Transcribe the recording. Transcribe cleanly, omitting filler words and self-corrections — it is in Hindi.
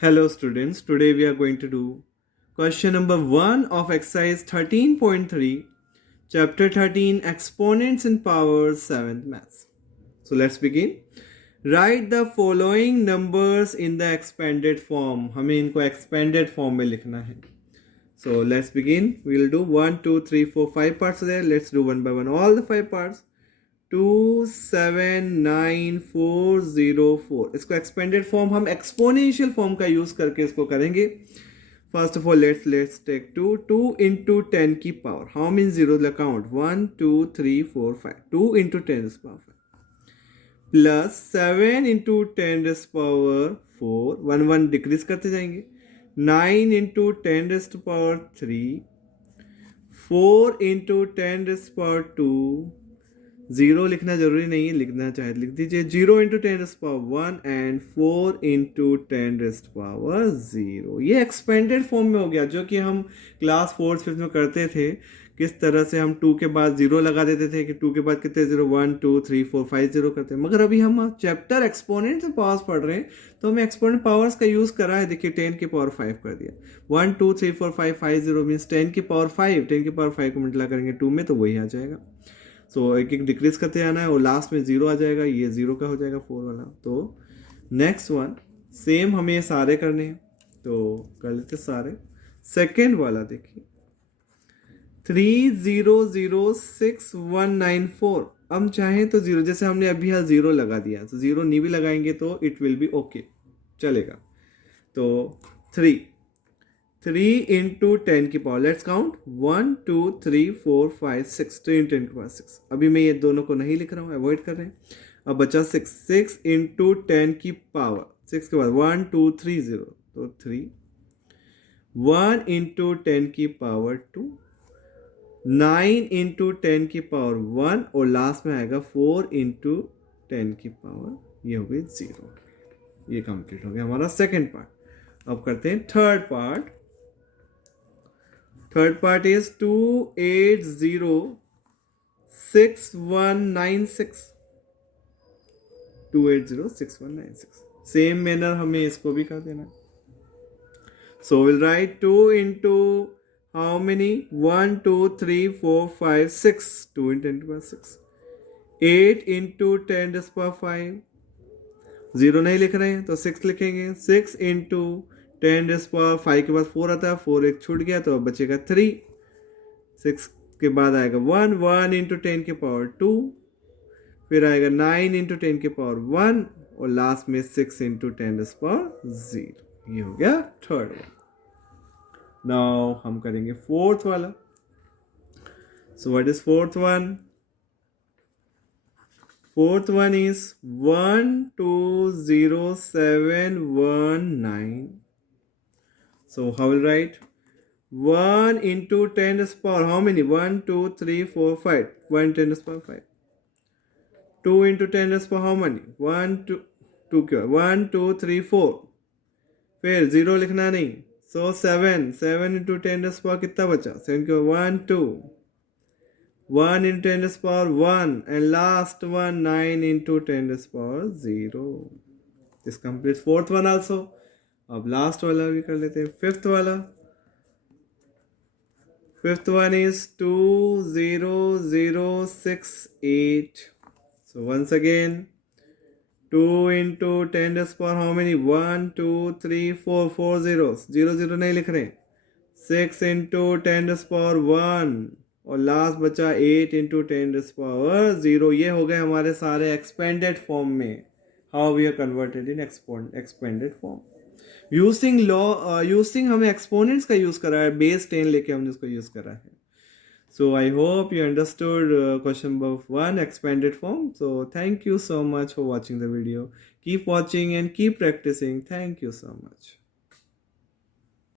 Hello students, today we are going to do question number 1 of exercise 13.3, chapter 13, Exponents in Power 7th Maths. So let's begin. Write the following numbers in the expanded form. हमें इनको expanded form में लिखना है. So let's begin. We'll do 1, 2, 3, 4, 5 parts there. Let's do one by one all the 5 parts. 279,404. इसको एक्सपेंडेड फॉर्म हम एक्सपोनेंशियल फॉर्म का यूज करके इसको करेंगे. First of all let's take 2 into 10 की power. How mean zero count 1 2 3 4 5. 2 into 10 is power 5 plus 7 into 10 is power 4. 1 decrease करते जाएंगे. 9 into 10 is to power 3. 4 into 10 is power 2. Zero लिखना जरूरी नहीं है, लिखना चाहे लिख दीजिए. 0 into 10 raised to power 1 and 4 into 10 raised to power 0. ये एक्सपेंडेड फॉर्म में हो गया, जो कि हम क्लास 4th 5th में करते थे. किस तरह से हम 2 के बाद 0 लगा देते थे कि 2 के बाद कितने 0 1 2 3 4 5 0 करते हैं. मगर अभी हम चैप्टर एक्सपोनेंट से पावर्स पढ़ रहे हैं, तो हमें एक्सपोनेंट पावर्स का यूज़ करा है. देखिए 10 की पावर 5 कर दिया. 1 2 3 4 5 5 0 मीन्स 10 की पावर 5. 10 की पावर 5 को मल्टीप्लाई करेंगे 2 में तो वही आ जाएगा. सो एक एक डिक्रीज करते आना है और लास्ट में 0 आ जाएगा. ये 0 का हो जाएगा 4 वाला. तो नेक्स्ट वन सेम हमें ये सारे करने हैं, तो कर लेते सारे. सेकेंड वाला देखिए 3006194. हम चाहें तो 0, जैसे हमने अभी यहाँ 0 लगा दिया, तो 0 नहीं भी लगाएंगे तो इट विल बी ओके, चलेगा. तो 3 into 10 की पावर. Let's count 1 2 3 4 5 6. 3 into 10 की पावर 6. अभी मैं ये दोनों को नहीं लिख रहा हूँ, अवॉइड कर रहे हैं. अब बचा 6 into 10 की पावर 6 के बाद 1 2 3 0, तो 3. 1 into 10 की पावर 2. 9 into 10 की पावर 1 और लास्ट में आएगा 4 into 10 की पावर, ये हो गई 0. ये कंप्लीट हो गया हमारा सेकेंड पार्ट. अब करते हैं third part. Third part is 2806196. 2806196. Same manner हमें इसको भी कर देना. So we'll write 2 into how many? 1 2 3 4 5 6. 2 into 10 to the power 6. 8 into 10 to the power 5. 0 नहीं लिख रहे हैं तो 6 लिखेंगे. 6 into 10 raised to power 5 के बाद 4 आता है. 4 एक छूट गया तो अब बचेगा 3. 6 के बाद आएगा 1 into 10 के पावर 2. फिर आएगा 9 into 10 के पावर 1 और लास्ट में 6 into 10 raised to power 0. ये हो गया थर्ड वन. नाउ हम करेंगे फोर्थ वाला. So what is fourth one? Fourth one is 120719. So how will write? 1 into 10 raised to power how many? 1 2 3 4 5. 1 10 raised to power 5. 2 into 10 raised to power how many? 1 2 2 क्या? 1 2 3 4. फिर 0 लिखना नहीं. So 7 into 10 raised to power कितना बचा? 7 के 1 2. 1 into 10 raised to power 1 and last one 9 into 10 raised to power 0. This completes fourth one also. अब लास्ट वाला भी कर लेते हैं. फिफ्थ वाला. Fifth one is 20068. So once again 2 into 10 raised to power how many? 1 2 3 4 4 zeros. 0 नहीं लिख रहे. 6 into 10 raised to power 1 और लास्ट बचा 8 into 10 raised to power 0. ये हो गए हमारे सारे एक्सपेंडेड फॉर्म में. How we are converted in expanded form using using हमें एक्सपोनेंट्स का यूज करा है. बेस 10 लेके हमने इसको यूज करा है. So I hope you understood question number 1 expanded form. So thank you so much for watching the video. Keep watching and keep practicing. Thank you so much.